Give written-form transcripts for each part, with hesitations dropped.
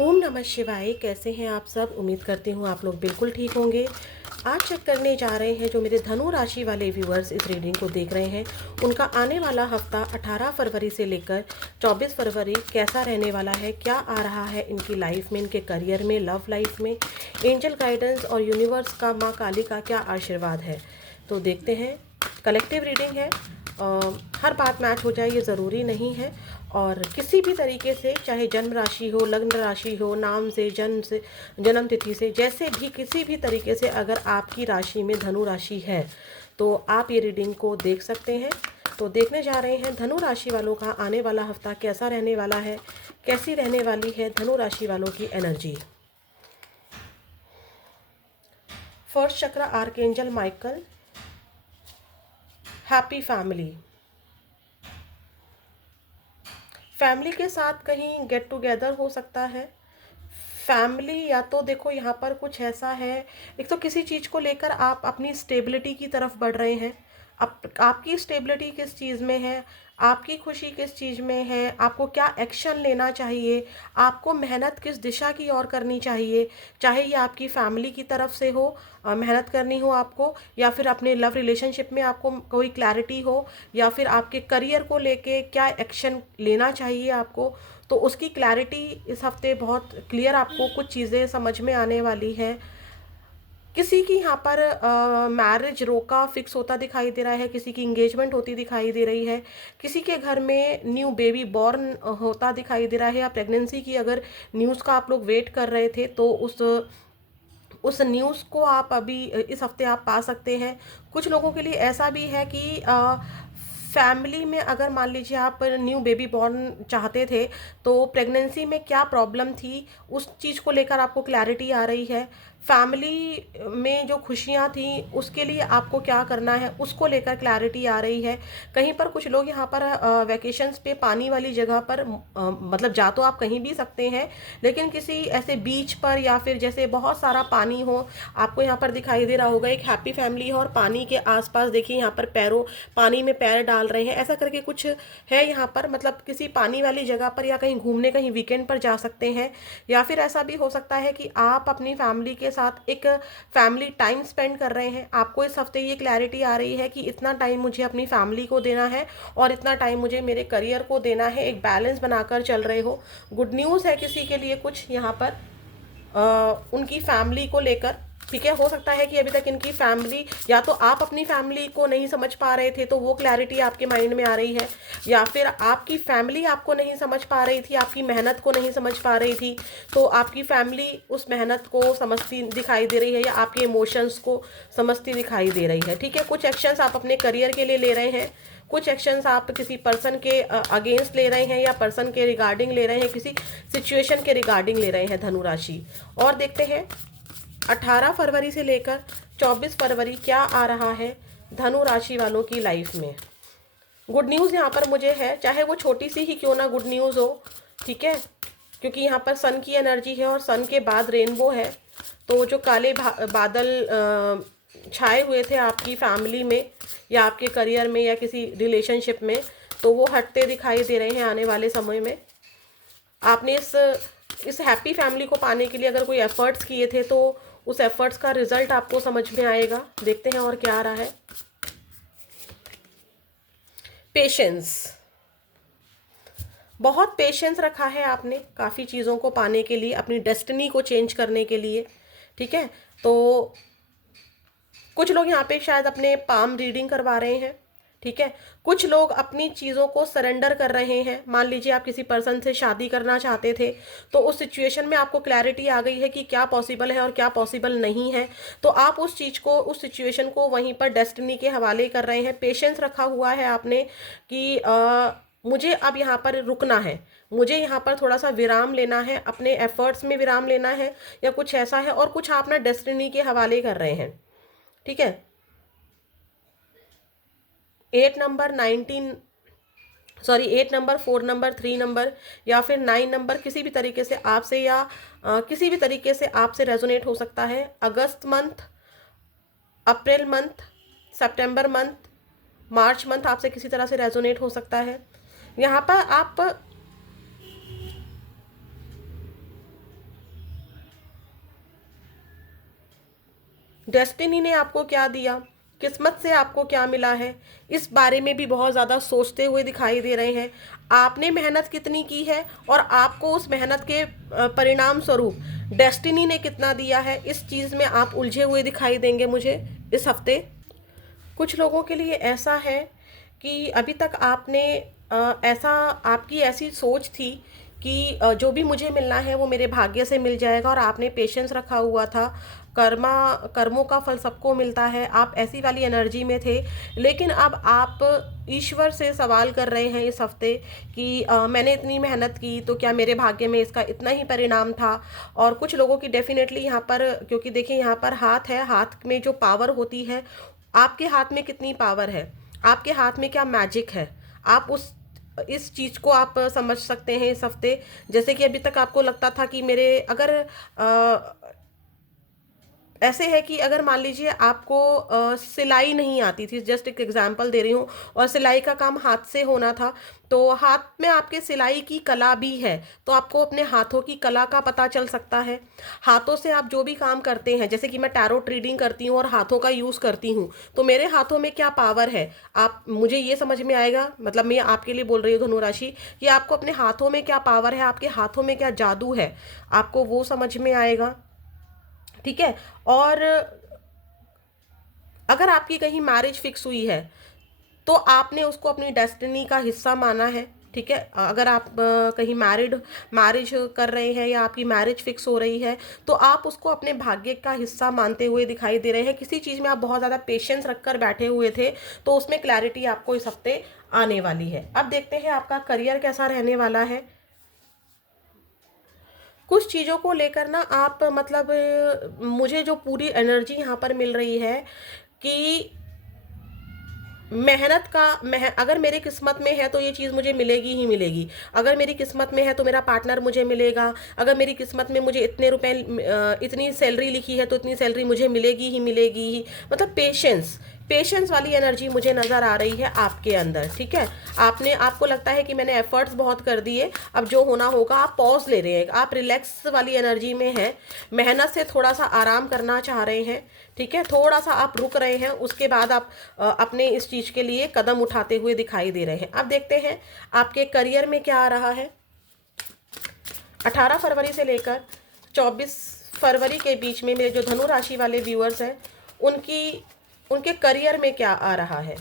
ओम नमः शिवाय। कैसे हैं आप सब? उम्मीद करती हूँ आप लोग बिल्कुल ठीक होंगे। आज चेक करने जा रहे हैं जो मेरे धनु राशि वाले व्यूअर्स इस रीडिंग को देख रहे हैं, उनका आने वाला हफ्ता 18 फरवरी से लेकर 24 फरवरी कैसा रहने वाला है, क्या आ रहा है इनकी लाइफ में, इनके करियर में, लव लाइफ में, एंजल गाइडेंस और यूनिवर्स का, माँ काली का क्या आशीर्वाद है। तो देखते हैं। कलेक्टिव रीडिंग है। हर बात मैच हो जाए ये ज़रूरी नहीं है। और किसी भी तरीके से, चाहे जन्म राशि हो, लग्न राशि हो, नाम से, जन्म तिथि से, जैसे भी किसी भी तरीके से अगर आपकी राशि में धनु राशि है तो आप ये रीडिंग को देख सकते हैं। तो देखने जा रहे हैं धनु राशि वालों का आने वाला हफ्ता कैसा रहने वाला है, कैसी रहने वाली है धनु राशि वालों की एनर्जी। फर्स्ट चक्र archangel Michael. Happy family. Family के साथ कहीं गेट टुगेदर हो सकता है। फैमिली, या तो देखो यहाँ पर कुछ ऐसा है, एक तो किसी चीज़ को लेकर आप अपनी स्टेबिलिटी की तरफ बढ़ रहे हैं। आपकी स्टेबिलिटी किस चीज़ में है, आपकी खुशी किस चीज़ में है, आपको क्या एक्शन लेना चाहिए, आपको मेहनत किस दिशा की ओर करनी चाहिए। चाहे ये आपकी फैमिली की तरफ से हो, मेहनत करनी हो आपको, या फिर अपने लव रिलेशनशिप में आपको कोई क्लैरिटी हो, या फिर आपके करियर को लेके क्या एक्शन लेना चाहिए आपको, तो उसकी क्लैरिटी इस हफ्ते बहुत क्लियर आपको कुछ चीज़ें समझ में आने वाली हैं। किसी की यहाँ पर मैरिज रोका फिक्स होता दिखाई दे रहा है, किसी की इंगेजमेंट होती दिखाई दे रही है, किसी के घर में न्यू बेबी बॉर्न होता दिखाई दे रहा है, या प्रेगनेंसी की अगर न्यूज़ का आप लोग वेट कर रहे थे तो उस न्यूज़ को आप अभी इस हफ्ते आप पा सकते हैं। कुछ लोगों के लिए ऐसा भी है कि फैमिली में अगर मान लीजिए आप न्यू बेबी बॉर्न चाहते थे तो प्रेगनेंसी में क्या प्रॉब्लम थी उस चीज़ को लेकर आपको क्लैरिटी आ रही है। फैमिली में जो खुशियाँ थी उसके लिए आपको क्या करना है उसको लेकर क्लैरिटी आ रही है। कहीं पर कुछ लोग यहाँ पर वैकेशंस पे पानी वाली जगह पर मतलब जा तो आप कहीं भी सकते हैं, लेकिन किसी ऐसे बीच पर या फिर जैसे बहुत सारा पानी हो, आपको यहाँ पर दिखाई दे रहा होगा एक हैप्पी फैमिली है और पानी के आसपास देखिए यहाँ पर पैरों पानी में पैर डाल रहे हैं, ऐसा करके कुछ है यहाँ पर। मतलब किसी पानी वाली जगह पर या कहीं घूमने, कहीं वीकेंड पर जा सकते हैं। या फिर ऐसा भी हो सकता है कि आप अपनी फैमिली के साथ एक फैमिली टाइम स्पेंड कर रहे हैं। आपको इस हफ्ते ये क्लैरिटी आ रही है कि इतना टाइम मुझे अपनी फैमिली को देना है और इतना टाइम मुझे मेरे करियर को देना है। एक बैलेंस बनाकर चल रहे हो। गुड न्यूज़ है किसी के लिए कुछ यहाँ पर उनकी फैमिली को लेकर। ठीक है, हो सकता है कि अभी तक इनकी फैमिली, या तो आप अपनी फैमिली को नहीं समझ पा रहे थे तो वो क्लैरिटी आपके माइंड में आ रही है, या फिर आपकी फैमिली आपको नहीं समझ पा रही थी, आपकी मेहनत को नहीं समझ पा रही थी, तो आपकी फैमिली उस मेहनत को समझती दिखाई दे रही है या आपके इमोशंस को समझती दिखाई दे रही है। ठीक है, कुछ एक्शंस आप अपने करियर के लिए ले रहे हैं, कुछ एक्शंस आप किसी पर्सन के अगेंस्ट ले रहे हैं या पर्सन के रिगार्डिंग ले रहे हैं, किसी सिचुएशन के रिगार्डिंग ले रहे हैं धनु राशि। और देखते हैं 18 फरवरी से लेकर 24 फरवरी क्या आ रहा है धनु राशि वालों की लाइफ में। गुड न्यूज़ यहाँ पर मुझे है, चाहे वो छोटी सी ही क्यों ना गुड न्यूज़ हो। ठीक है, क्योंकि यहाँ पर सन की एनर्जी है और सन के बाद रेनबो है। तो जो काले बादल छाए हुए थे आपकी फैमिली में या आपके करियर में या किसी रिलेशनशिप में, तो वो हटते दिखाई दे रहे हैं आने वाले समय में। आपने इस हैप्पी फैमिली को पाने के लिए अगर कोई एफर्ट्स किए थे तो उस एफर्ट्स का रिजल्ट आपको समझ में आएगा। देखते हैं और क्या आ रहा है। पेशेंस, बहुत पेशेंस रखा है आपने काफ़ी चीज़ों को पाने के लिए, अपनी डेस्टिनी को चेंज करने के लिए। ठीक है, तो कुछ लोग यहाँ पे शायद अपने पाम रीडिंग करवा रहे हैं। ठीक है, कुछ लोग अपनी चीज़ों को सरेंडर कर रहे हैं। मान लीजिए आप किसी पर्सन से शादी करना चाहते थे तो उस सिचुएशन में आपको क्लैरिटी आ गई है कि क्या पॉसिबल है और क्या पॉसिबल नहीं है, तो आप उस चीज़ को, उस सिचुएशन को वहीं पर डेस्टिनी के हवाले कर रहे हैं। पेशेंस रखा हुआ है आपने कि मुझे अब यहाँ पर रुकना है, मुझे यहाँ पर थोड़ा सा विराम लेना है, अपने एफर्ट्स में विराम लेना है, या कुछ ऐसा है। और कुछ आप ना डेस्टिनी के हवाले कर रहे हैं। ठीक है, 8 number 19, sorry 8 number, 4 number, 3 number या फिर 9 नंबर किसी भी तरीके से आपसे या किसी भी तरीके से आपसे रेजोनेट हो सकता है। अगस्त मंथ, अप्रैल मंथ, सितंबर मंथ, मार्च मंथ आपसे किसी तरह से रेजोनेट हो सकता है। यहाँ पर आप डेस्टिनी ने आपको क्या दिया, किस्मत से आपको क्या मिला है, इस बारे में भी बहुत ज़्यादा सोचते हुए दिखाई दे रहे हैं। आपने मेहनत कितनी की है और आपको उस मेहनत के परिणाम स्वरूप डेस्टिनी ने कितना दिया है, इस चीज़ में आप उलझे हुए दिखाई देंगे मुझे इस हफ्ते। कुछ लोगों के लिए ऐसा है कि अभी तक आपने ऐसा आपकी ऐसी सोच थी कि जो भी मुझे मिलना है वो मेरे भाग्य से मिल जाएगा, और आपने पेशेंस रखा हुआ था। कर्मों का फल सबको मिलता है, आप ऐसी वाली एनर्जी में थे। लेकिन अब आप ईश्वर से सवाल कर रहे हैं इस हफ्ते कि मैंने इतनी मेहनत की तो क्या मेरे भाग्य में इसका इतना ही परिणाम था। और कुछ लोगों की डेफिनेटली यहाँ पर, क्योंकि देखिए यहाँ पर हाथ है, हाथ में जो पावर होती है, आपके हाथ में कितनी पावर है, आपके हाथ में क्या मैजिक है, आप उस इस चीज़ को आप समझ सकते हैं इस हफ्ते। जैसे कि अभी तक आपको लगता था कि मेरे अगर ऐसे है कि अगर मान लीजिए आपको सिलाई नहीं आती थी, जस्ट एक एग्जांपल दे रही हूँ, और सिलाई का काम हाथ से होना था, तो हाथ में आपके सिलाई की कला भी है, तो आपको अपने हाथों की कला का पता चल सकता है। हाथों से आप जो भी काम करते हैं, जैसे कि मैं टैरोट रीडिंग करती हूँ और हाथों का यूज़ करती हूँ, तो मेरे हाथों में क्या पावर है, आप मुझे ये समझ में आएगा। मतलब मैं आपके लिए बोल रही हूँ धनु राशि, कि आपको अपने हाथों में क्या पावर है, आपके हाथों में क्या जादू है, आपको वो समझ में आएगा। ठीक है। और अगर आपकी कहीं मैरिज फिक्स हुई है तो आपने उसको अपनी डेस्टिनी का हिस्सा माना है। ठीक है। अगर आप कहीं मैरिज कर रहे हैं या आपकी मैरिज फिक्स हो रही है, तो आप उसको अपने भाग्य का हिस्सा मानते हुए दिखाई दे रहे हैं। किसी चीज़ में आप बहुत ज़्यादा पेशेंस रखकर बैठे हुए थे, तो उसमें क्लैरिटी आपको इस हफ्ते आने वाली है। अब देखते हैं आपका करियर कैसा रहने वाला है। कुछ चीज़ों को लेकर ना आप मतलब मुझे जो पूरी एनर्जी यहाँ पर मिल रही है कि मेहनत का अगर मेरी किस्मत में है तो ये चीज़ मुझे मिलेगी ही मिलेगी। अगर मेरी किस्मत में है तो मेरा पार्टनर मुझे मिलेगा। अगर मेरी किस्मत में मुझे इतने रुपए इतनी सैलरी लिखी है तो इतनी सैलरी मुझे मिलेगी ही मिलेगी ही। मतलब पेशेंस, पेशेंस वाली एनर्जी मुझे नज़र आ रही है आपके अंदर। ठीक है। आपको लगता है कि मैंने एफर्ट्स बहुत कर दिए, अब जो होना होगा, आप पॉज ले रहे हैं, आप रिलैक्स वाली एनर्जी में हैं, मेहनत से थोड़ा सा आराम करना चाह रहे हैं। ठीक है। थोड़ा सा आप रुक रहे हैं, उसके बाद आप अपने इस चीज़ के लिए कदम उठाते हुए दिखाई दे रहे हैं। अब देखते हैं आपके करियर में क्या आ रहा है। 18 फरवरी से लेकर 24 फरवरी के बीच में मेरे जो धनु राशि वाले व्यूअर्स हैं, उनके करियर में क्या आ रहा है।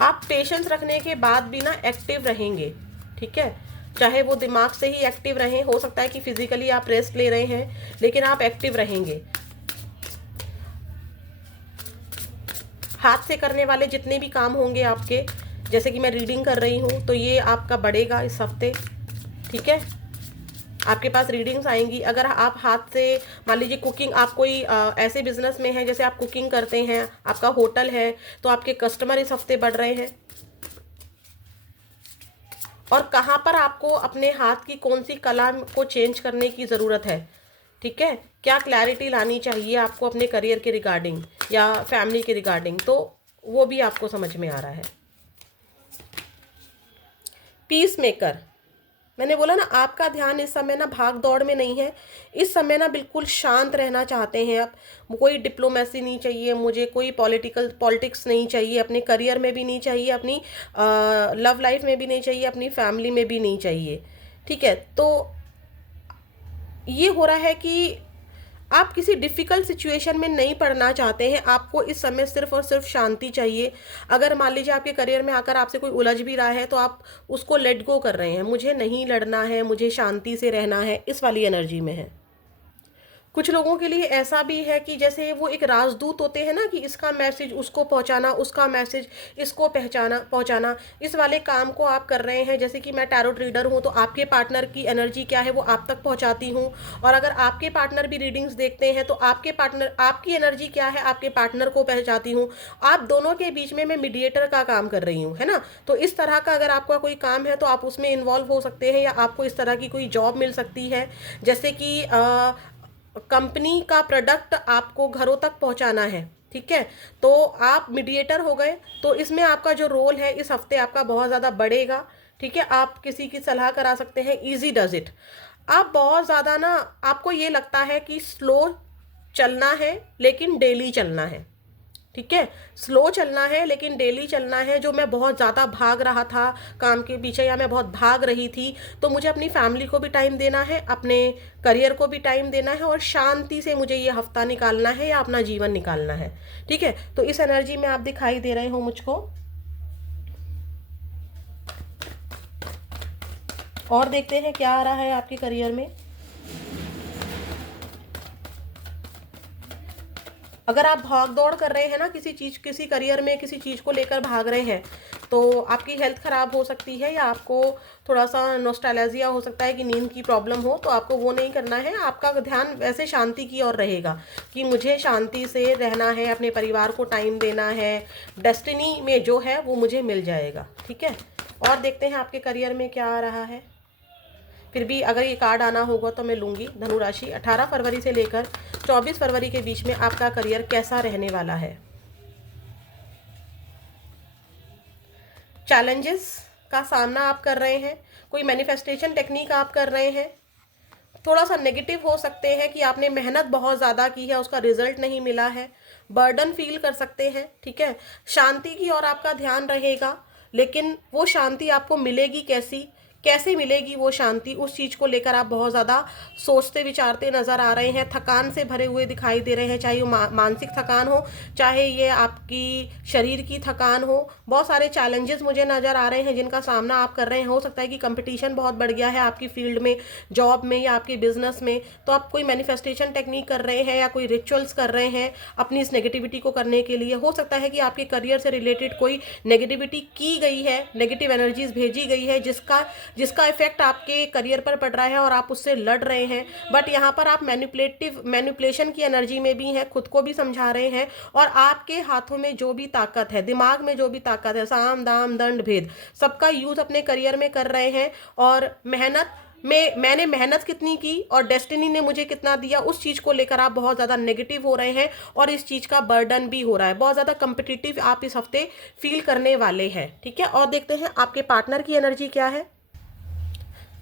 आप पेशेंस रखने के बाद भी ना एक्टिव रहेंगे। ठीक है। चाहे वो दिमाग से ही एक्टिव रहें, हो सकता है कि फिजिकली आप रेस्ट ले रहे हैं, लेकिन आप एक्टिव रहेंगे। हाथ से करने वाले जितने भी काम होंगे आपके, जैसे कि मैं रीडिंग कर रही हूँ, तो ये आपका बढ़ेगा इस हफ्ते। ठीक है। आपके पास रीडिंग्स आएंगी। अगर आप हाथ से, मान लीजिए कुकिंग, आप कोई ऐसे बिजनेस में है जैसे आप कुकिंग करते हैं, आपका होटल है, तो आपके कस्टमर इस हफ्ते बढ़ रहे हैं। और कहाँ पर आपको अपने हाथ की कौन सी कला को चेंज करने की ज़रूरत है। ठीक है। क्या क्लैरिटी लानी चाहिए आपको अपने करियर के रिगार्डिंग या फैमिली के रिगार्डिंग, तो वो भी आपको समझ में आ रहा है। पीस मेकर, मैंने बोला ना, आपका ध्यान इस समय ना भाग दौड़ में नहीं है। इस समय ना बिल्कुल शांत रहना चाहते हैं आप। कोई डिप्लोमेसी नहीं चाहिए मुझे, कोई पॉलिटिक्स नहीं चाहिए, अपने करियर में भी नहीं चाहिए, अपनी लव लाइफ में भी नहीं चाहिए, अपनी फैमिली में भी नहीं चाहिए। ठीक है। तो ये हो रहा है कि आप किसी डिफ़िकल्ट सिचुएशन में नहीं पड़ना चाहते हैं, आपको इस समय सिर्फ़ और सिर्फ शांति चाहिए। अगर मान लीजिए आपके करियर में आकर आपसे कोई उलझ भी रहा है, तो आप उसको लेट गो कर रहे हैं, मुझे नहीं लड़ना है, मुझे शांति से रहना है, इस वाली एनर्जी में है। कुछ लोगों के लिए ऐसा भी है कि जैसे वो एक राजदूत होते हैं ना, कि इसका मैसेज उसको पहुंचाना, उसका मैसेज इसको पहचाना पहुंचाना, इस वाले काम को आप कर रहे हैं। जैसे कि मैं टैरोट रीडर हूं, तो आपके पार्टनर की एनर्जी क्या है वो आप तक पहुंचाती हूं। और अगर आपके पार्टनर भी रीडिंग्स देखते हैं, तो आपकी एनर्जी क्या है आपके पार्टनर को पहुंचाती हूँ। आप दोनों के बीच में मैं मीडिएटर का काम कर रही हूँ, है ना। तो इस तरह का अगर आपका कोई काम है तो आप उसमें इन्वॉल्व हो सकते हैं, या आपको इस तरह की कोई जॉब मिल सकती है। जैसे कि कंपनी का प्रोडक्ट आपको घरों तक पहुंचाना है। ठीक है। तो आप मीडिएटर हो गए, तो इसमें आपका जो रोल है इस हफ्ते आपका बहुत ज़्यादा बढ़ेगा। ठीक है, आप किसी की सलाह करा सकते हैं, ईजी डज इट। आप बहुत ज़्यादा ना, आपको ये लगता है कि स्लो चलना है लेकिन डेली चलना है, ठीक है, स्लो चलना है लेकिन डेली चलना है। जो मैं बहुत ज़्यादा भाग रहा था काम के पीछे, या मैं बहुत भाग रही थी, तो मुझे अपनी फैमिली को भी टाइम देना है, अपने करियर को भी टाइम देना है, और शांति से मुझे ये हफ्ता निकालना है या अपना जीवन निकालना है। ठीक है, तो इस एनर्जी में आप दिखाई दे रहे हो मुझको। और देखते हैं क्या आ रहा है आपके करियर में। अगर आप भाग दौड़ कर रहे हैं ना किसी चीज़, किसी करियर में किसी चीज़ को लेकर भाग रहे हैं, तो आपकी हेल्थ ख़राब हो सकती है, या आपको थोड़ा सा नॉस्टैल्जिया हो सकता है कि नींद की प्रॉब्लम हो, तो आपको वो नहीं करना है। आपका ध्यान वैसे शांति की ओर रहेगा कि मुझे शांति से रहना है, अपने परिवार को टाइम देना है, डेस्टिनी में जो है वो मुझे मिल जाएगा। ठीक है, और देखते हैं आपके करियर में क्या आ रहा है। फिर भी अगर ये कार्ड आना होगा तो मैं लूँगी। धनु राशि, 18 फरवरी से लेकर 24 फरवरी के बीच में आपका करियर कैसा रहने वाला है। चैलेंजेस का सामना आप कर रहे हैं, कोई मैनिफेस्टेशन टेक्निक आप कर रहे हैं, थोड़ा सा नेगेटिव हो सकते हैं कि आपने मेहनत बहुत ज़्यादा की है, उसका रिजल्ट नहीं मिला है, बर्डन फील कर सकते हैं। ठीक है, शांति की ओर आपका ध्यान रहेगा, लेकिन वो शांति आपको मिलेगी कैसी, कैसे मिलेगी वो शांति, उस चीज़ को लेकर आप बहुत ज़्यादा सोचते विचारते नज़र आ रहे हैं। थकान से भरे हुए दिखाई दे रहे हैं, चाहे वो मानसिक थकान हो, चाहे ये आपकी शरीर की थकान हो। बहुत सारे चैलेंजेस मुझे नज़र आ रहे हैं जिनका सामना आप कर रहे हैं। हो सकता है कि कंपटीशन बहुत बढ़ गया है आपकी फील्ड में, जॉब में या आपके बिजनेस में, तो आप कोई मैनिफेस्टेशन टेक्निक कर रहे हैं या कोई रिचुअल्स कर रहे हैं अपनी इस नेगेटिविटी को करने के लिए। हो सकता है कि आपके करियर से रिलेटेड कोई नेगेटिविटी की गई है, नेगेटिव एनर्जीज भेजी गई है, जिसका इफेक्ट आपके करियर पर पड़ रहा है और आप उससे लड़ रहे हैं। बट यहाँ पर आप मैनिपुलेशन की एनर्जी में भी हैं, खुद को भी समझा रहे हैं, और आपके हाथों में जो भी ताकत है, दिमाग में जो भी ताकत है, साम दाम दंड भेद, सबका यूज अपने करियर में कर रहे हैं। और मेहनत में मैंने मेहनत कितनी की और डेस्टिनी ने मुझे कितना दिया, उस चीज़ को लेकर आप बहुत ज़्यादा नेगेटिव हो रहे हैं, और इस चीज़ का बर्डन भी हो रहा है। बहुत ज़्यादा कंपिटिटिव आप इस हफ्ते फील करने वाले हैं। ठीक है, और देखते हैं आपके पार्टनर की एनर्जी क्या है।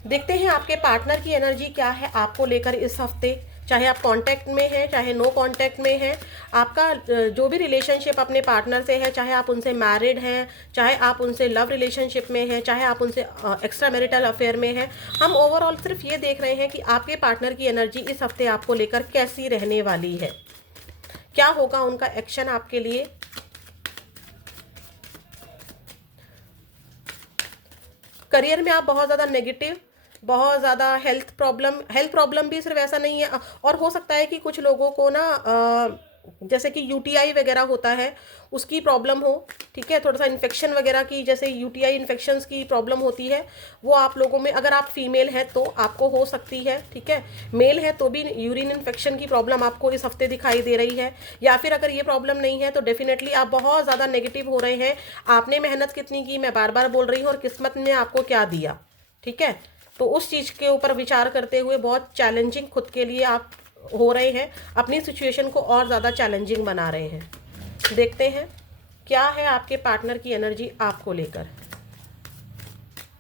देखते हैं आपके पार्टनर की एनर्जी क्या है आपको लेकर इस हफ्ते। चाहे आप कांटेक्ट में हैं, चाहे नो कांटेक्ट में हैं, आपका जो भी रिलेशनशिप अपने पार्टनर से है, चाहे आप उनसे मैरिड हैं, चाहे आप उनसे लव रिलेशनशिप में हैं, चाहे आप उनसे एक्स्ट्रा मैरिटल अफेयर में हैं, हम ओवरऑल सिर्फ ये देख रहे हैं कि आपके पार्टनर की एनर्जी इस हफ्ते आपको लेकर कैसी रहने वाली है, क्या होगा उनका एक्शन आपके लिए। करियर में आप बहुत ज़्यादा नेगेटिव, बहुत ज़्यादा हेल्थ प्रॉब्लम भी सिर्फ ऐसा नहीं है, और हो सकता है कि कुछ लोगों को ना जैसे कि यूटीआई वगैरह होता है, उसकी प्रॉब्लम हो। ठीक है, थोड़ा सा इन्फेक्शन वगैरह की, जैसे यूटीआई इन्फेक्शंस की प्रॉब्लम होती है, वो आप लोगों में, अगर आप फीमेल हैं तो आपको हो सकती है। ठीक है, मेल है तो भी यूरिन इन्फेक्शन की प्रॉब्लम आपको इस हफ्ते दिखाई दे रही है। या फिर अगर ये प्रॉब्लम नहीं है तो डेफिनेटली आप बहुत ज़्यादा नेगेटिव हो रहे हैं। आपने मेहनत कितनी की, मैं बार बार बोल रही हूँ, और किस्मत ने आपको क्या दिया। ठीक है, तो उस चीज़ के ऊपर विचार करते हुए बहुत चैलेंजिंग खुद के लिए आप हो रहे हैं, अपनी सिचुएशन को और ज़्यादा चैलेंजिंग बना रहे हैं। देखते हैं क्या है आपके पार्टनर की एनर्जी आपको लेकर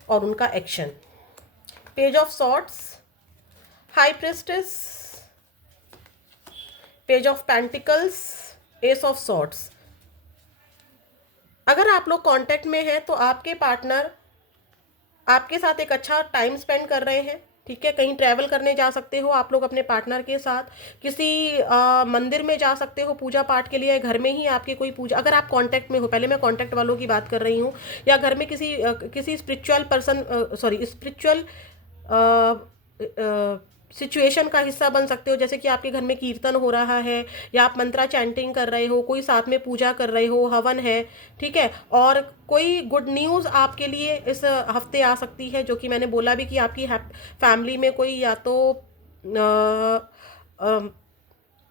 और उनका action. Page of swords, high priestess, page of pentacles, S of swords. अगर आप लोग कांटेक्ट में हैं तो आपके पार्टनर आपके साथ एक अच्छा टाइम स्पेंड कर रहे हैं। ठीक है, कहीं ट्रैवल करने जा सकते हो आप लोग अपने पार्टनर के साथ, किसी मंदिर में जा सकते हो पूजा पाठ के लिए, घर में ही आपकी कोई पूजा, अगर आप कांटेक्ट में हो, पहले मैं कांटेक्ट वालों की बात कर रही हूँ, या घर में किसी spiritual person, sorry spiritual situation का हिस्सा बन सकते हो। जैसे कि आपके घर में कीर्तन हो रहा है, या आप मंत्रा चैंटिंग कर रहे हो, कोई साथ में पूजा कर रहे हो, हवन है। ठीक है, और कोई गुड न्यूज़ आपके लिए इस हफ्ते आ सकती है, जो कि मैंने बोला भी कि आपकी फैमिली में कोई या तो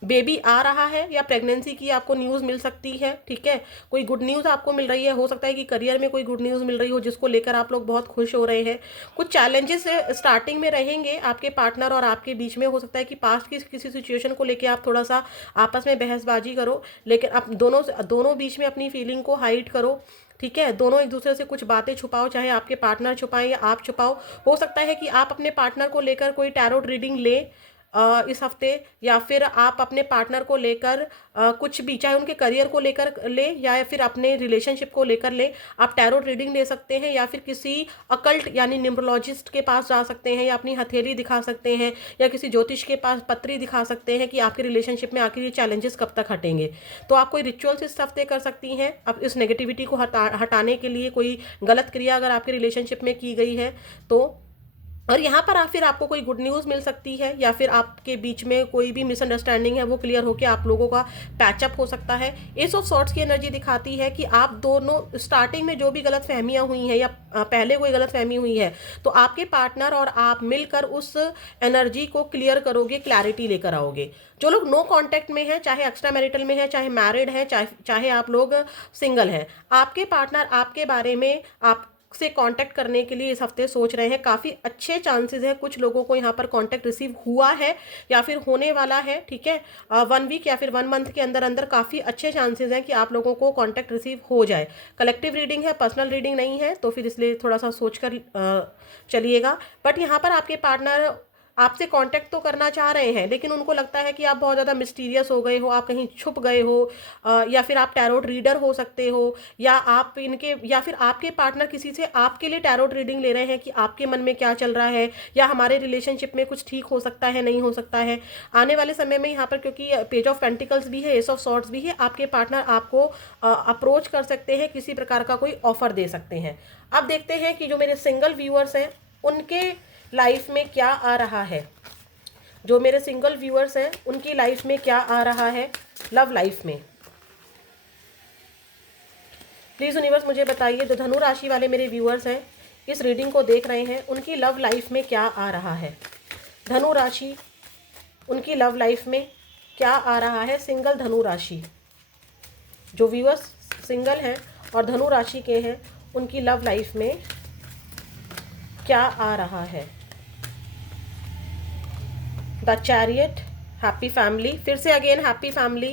बेबी आ रहा है या प्रेगनेंसी की आपको न्यूज़ मिल सकती है। ठीक है, कोई गुड न्यूज़ आपको मिल रही है, हो सकता है कि करियर में कोई गुड न्यूज़ मिल रही हो जिसको लेकर आप लोग बहुत खुश हो रहे हैं। कुछ चैलेंजेस स्टार्टिंग में रहेंगे आपके पार्टनर और आपके बीच में, हो सकता है कि पास्ट की किसी सिचुएशन को लेकर आप थोड़ा सा आपस में बहसबाजी करो, लेकिन आप दोनों बीच में अपनी फीलिंग को हाइड करो। ठीक है, दोनों एक दूसरे से कुछ बातें छुपाओ, चाहे आपके पार्टनर छुपाएं या आप छुपाओ। हो सकता है कि आप अपने पार्टनर को लेकर कोई टैरोट रीडिंग ले इस हफ्ते, या फिर आप अपने पार्टनर को लेकर कुछ भी, चाहे उनके करियर को लेकर ले या फिर अपने रिलेशनशिप को लेकर ले, आप टैरोट रीडिंग ले सकते हैं, या फिर किसी अकल्ट यानी न्यूमरोलॉजिस्ट के पास जा सकते हैं, या अपनी हथेली दिखा सकते हैं, या किसी ज्योतिष के पास पत्री दिखा सकते हैं कि आपके रिलेशनशिप में आखिर ये चैलेंजेस कब तक हटेंगे। तो आप कोई रिचुअल्स इस हफ्ते कर सकती हैं अब इस नेगेटिविटी को हटाने के लिए, कोई गलत क्रिया अगर आपके रिलेशनशिप में की गई है तो। और यहाँ पर फिर आपको कोई गुड न्यूज़ मिल सकती है, या फिर आपके बीच में कोई भी मिसअंडरस्टैंडिंग है वो क्लियर होकर आप लोगों का पैचअप हो सकता है। एस ऑफ सॉर्ट्स की एनर्जी दिखाती है कि आप दोनों स्टार्टिंग में जो भी गलत फहमियाँ हुई हैं या पहले कोई गलत फहमी हुई है, तो आपके पार्टनर और आप मिलकर उस एनर्जी को क्लियर करोगे, क्लैरिटी लेकर आओगे। जो लोग नो कांटेक्ट में हैं, चाहे एक्स्ट्रा मैरिटल में है, चाहे मैरिड है, चाहे आप लोग सिंगल हैं, आपके पार्टनर आपके बारे में आप से कांटेक्ट करने के लिए इस हफ्ते सोच रहे हैं। काफ़ी अच्छे चांसेस है, कुछ लोगों को यहाँ पर कांटेक्ट रिसीव हुआ है या फिर होने वाला है। ठीक है, 1 वीक या फिर 1 मंथ के अंदर अंदर काफ़ी अच्छे चांसेस हैं कि आप लोगों को कांटेक्ट रिसीव हो जाए। कलेक्टिव रीडिंग है, पर्सनल रीडिंग नहीं है, तो फिर इसलिए थोड़ा सा सोच कर चलिएगा। बट यहाँ पर आपके पार्टनर आपसे कांटेक्ट तो करना चाह रहे हैं, लेकिन उनको लगता है कि आप बहुत ज़्यादा मिस्टीरियस हो गए हो, आप कहीं छुप गए हो, या फिर आप टैरोट रीडर हो सकते हो, या आप इनके, या फिर आपके पार्टनर किसी से आपके लिए टैरोट रीडिंग ले रहे हैं कि आपके मन में क्या चल रहा है, या हमारे रिलेशनशिप में कुछ ठीक हो सकता है, नहीं हो सकता है आने वाले समय में। यहाँ पर क्योंकि पेज ऑफ पेंटिकल्स भी है, एस ऑफ सॉर्ड्स भी है, आपके पार्टनर आपको अप्रोच कर सकते हैं, किसी प्रकार का कोई ऑफर दे सकते हैं। अब देखते हैं कि जो मेरे सिंगल व्यूअर्स हैं उनके लाइफ में क्या आ रहा है। जो मेरे सिंगल व्यूअर्स हैं उनकी लाइफ में क्या आ रहा है, लव लाइफ में। प्लीज़ यूनिवर्स मुझे बताइए, जो धनु राशि वाले मेरे व्यूअर्स हैं इस रीडिंग को देख रहे हैं, उनकी लव लाइफ में क्या आ रहा है। धनु राशि, उनकी लव लाइफ में क्या आ रहा है। सिंगल धनु राशि, जो व्यूअर्स सिंगल हैं और धनु राशि के हैं, उनकी लव लाइफ में क्या आ रहा है। द चैरियट, हैप्पी फैमिली, फिर से again happy family,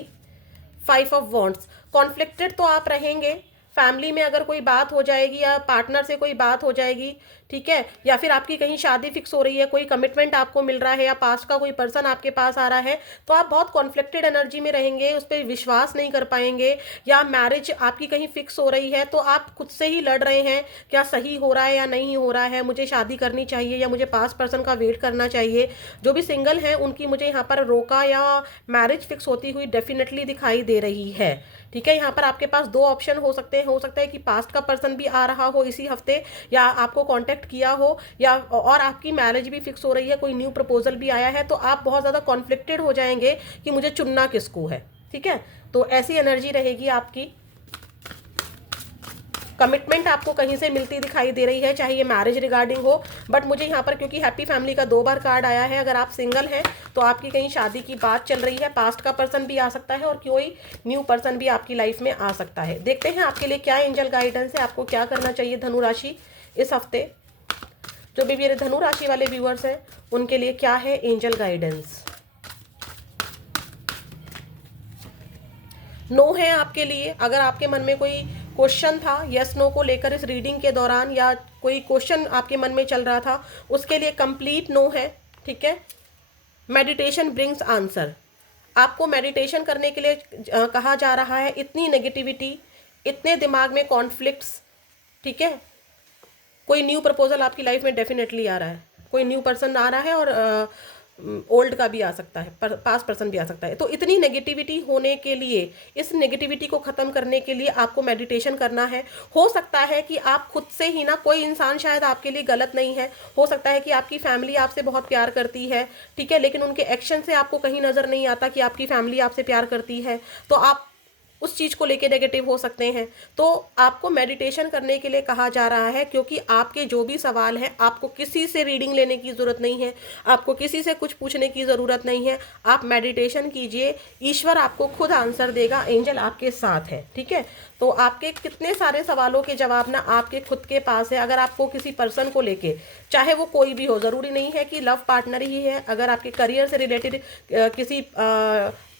5 of wands. Conflicted तो आप रहेंगे, फैमिली में अगर कोई बात हो जाएगी या पार्टनर से कोई बात हो जाएगी, ठीक है, या फिर आपकी कहीं शादी फिक्स हो रही है, कोई कमिटमेंट आपको मिल रहा है, या पास्ट का कोई पर्सन आपके पास आ रहा है, तो आप बहुत कॉन्फ्लिक्टेड एनर्जी में रहेंगे, उस पर विश्वास नहीं कर पाएंगे। या मैरिज आपकी कहीं फिक्स हो रही है तो आप खुद से ही लड़ रहे हैं, क्या सही हो रहा है या नहीं हो रहा है, मुझे शादी करनी चाहिए या मुझे पास्ट पर्सन का वेट करना चाहिए। जो भी सिंगल हैं उनकी मुझे यहाँ पर रोका या मैरिज फिक्स होती हुई डेफिनेटली दिखाई दे रही है। ठीक है, यहाँ पर आपके पास 2 ऑप्शन हो सकते हैं। हो सकता है कि पास्ट का पर्सन भी आ रहा हो इसी हफ्ते, या आपको कांटेक्ट किया हो, या और आपकी मैरिज भी फिक्स हो रही है, कोई न्यू प्रपोजल भी आया है, तो आप बहुत ज़्यादा कॉन्फ्लिक्टेड हो जाएंगे कि मुझे चुनना किसको है। ठीक है, तो ऐसी एनर्जी रहेगी आपकी। कमिटमेंट आपको कहीं से मिलती दिखाई दे रही है, चाहे ये मैरिज रिगार्डिंग हो, बट मुझे यहाँ पर क्योंकि हैप्पी फैमिली का 2 बार कार्ड आया है, अगर आप सिंगल हैं तो आपकी कहीं शादी की बात चल रही है, पास्ट का पर्सन भी आ सकता है और कोई न्यू पर्सन भी आपकी लाइफ में आ सकता है। देखते हैं आपके लिए क्या एंजल गाइडेंस है, आपको क्या करना चाहिए धनु राशि इस हफ्ते। जो भी मेरे धनु राशि वाले व्यूअर्स हैं उनके लिए क्या है एंजल गाइडेंस। नो है आपके लिए। अगर आपके मन में कोई क्वेश्चन था यस नो को लेकर इस रीडिंग के दौरान, या कोई क्वेश्चन आपके मन में चल रहा था, उसके लिए कंप्लीट नो है। ठीक है, मेडिटेशन ब्रिंग्स आंसर। आपको मेडिटेशन करने के लिए कहा जा रहा है। इतनी नेगेटिविटी, इतने दिमाग में कॉन्फ्लिक्ट्स, ठीक है, कोई न्यू प्रपोजल आपकी लाइफ में डेफिनेटली आ रहा है, कोई न्यू पर्सन आ रहा है, और ओल्ड का भी आ सकता है, पास्ट पर्सन भी आ सकता है। तो इतनी नेगेटिविटी होने के लिए, इस नेगेटिविटी को ख़त्म करने के लिए आपको मेडिटेशन करना है। हो सकता है कि आप खुद से ही ना, कोई इंसान शायद आपके लिए गलत नहीं है, हो सकता है कि आपकी फैमिली आपसे बहुत प्यार करती है, ठीक है, लेकिन उनके एक्शन से आपको कहीं नज़र नहीं आता कि आपकी फैमिली आपसे प्यार करती है, तो आप उस चीज़ को लेके नेगेटिव हो सकते हैं। तो आपको मेडिटेशन करने के लिए कहा जा रहा है, क्योंकि आपके जो भी सवाल हैं, आपको किसी से रीडिंग लेने की ज़रूरत नहीं है, आपको किसी से कुछ पूछने की ज़रूरत नहीं है। आप मेडिटेशन कीजिए, ईश्वर आपको खुद आंसर देगा, एंजल आपके साथ है। ठीक है, तो आपके कितने सारे सवालों के जवाब ना आपके खुद के पास है। अगर आपको किसी पर्सन को लेके, चाहे वो कोई भी हो, ज़रूरी नहीं है कि लव पार्टनर ही है, अगर आपके करियर से रिलेटेड किसी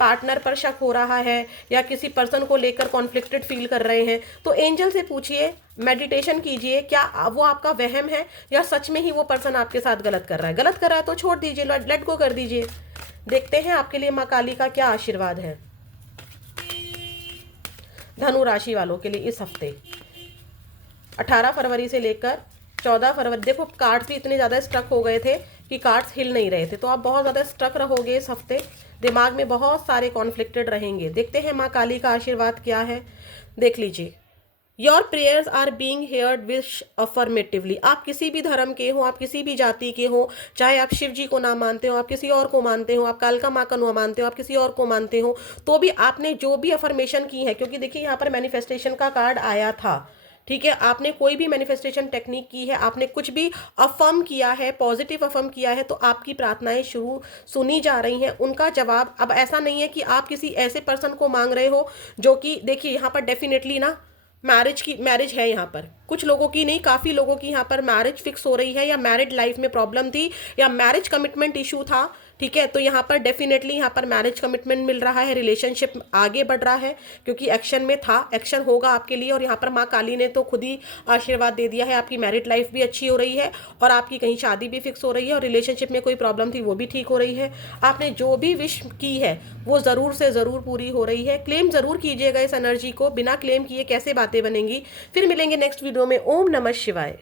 पार्टनर पर शक हो रहा है या किसी पर्सन को लेकर कॉन्फ्लिक्टेड फील कर रहे हैं, तो एंजल से पूछिए, मेडिटेशन कीजिए, क्या वो आपका वहम है या सच में ही वो पर्सन आपके साथ गलत कर रहा है। गलत कर रहा है तो छोड़ दीजिए, लेट गो कर दीजिए। देखते हैं आपके लिए माँ काली का क्या आशीर्वाद है धनु राशि वालों के लिए इस हफ्ते 18 फरवरी से लेकर 14 फरवरी। देखो कार्ड्स भी इतने ज़्यादा स्ट्रक हो गए थे कि कार्ड्स हिल नहीं रहे थे, तो आप बहुत ज़्यादा स्ट्रक रहोगे इस हफ्ते, दिमाग में बहुत सारे कॉन्फ्लिक्टेड रहेंगे। देखते हैं माँ काली का आशीर्वाद क्या है, देख लीजिए। Your prayers are being heard with affirmatively. आप किसी भी धर्म के हो, आप किसी भी जाति के हो, चाहे आप शिव जी को ना मानते हो, आप किसी और को मानते हो, आप कालका माँ का ना मानते हो, आप किसी और को मानते हो, तो भी आपने जो भी अफर्मेशन की है, क्योंकि देखिए यहाँ पर मैनिफेस्टेशन का कार्ड आया था, ठीक है, आपने कोई भी मैनिफेस्टेशन टेक्निक की है, आपने कुछ भी अफर्म किया है, पॉजिटिव अफर्म किया है, तो आपकी प्रार्थनाएं शुरू सुनी जा रही हैं, उनका जवाब। अब ऐसा नहीं है कि आप किसी ऐसे पर्सन को मांग रहे हो जो कि, देखिए यहाँ पर डेफिनेटली ना मैरिज है यहाँ पर, कुछ लोगों की नहीं, काफ़ी लोगों की यहाँ पर मैरिज फिक्स हो रही है, या मैरिड लाइफ में प्रॉब्लम थी या मैरिज कमिटमेंट इशू था, ठीक है, तो यहाँ पर डेफिनेटली यहाँ पर मैरिज कमिटमेंट मिल रहा है, रिलेशनशिप आगे बढ़ रहा है, क्योंकि एक्शन में था, एक्शन होगा आपके लिए। और यहाँ पर माँ काली ने तो खुद ही आशीर्वाद दे दिया है, आपकी मैरिड लाइफ भी अच्छी हो रही है और आपकी कहीं शादी भी फिक्स हो रही है, और रिलेशनशिप में कोई प्रॉब्लम थी वो भी ठीक हो रही है। आपने जो भी विश की है वो ज़रूर से ज़रूर पूरी हो रही है। क्लेम ज़रूर कीजिएगा इस एनर्जी को, बिना क्लेम किए कैसे बातें बनेंगी। फिर मिलेंगे नेक्स्ट वीडियो में। ओम नमः शिवाय।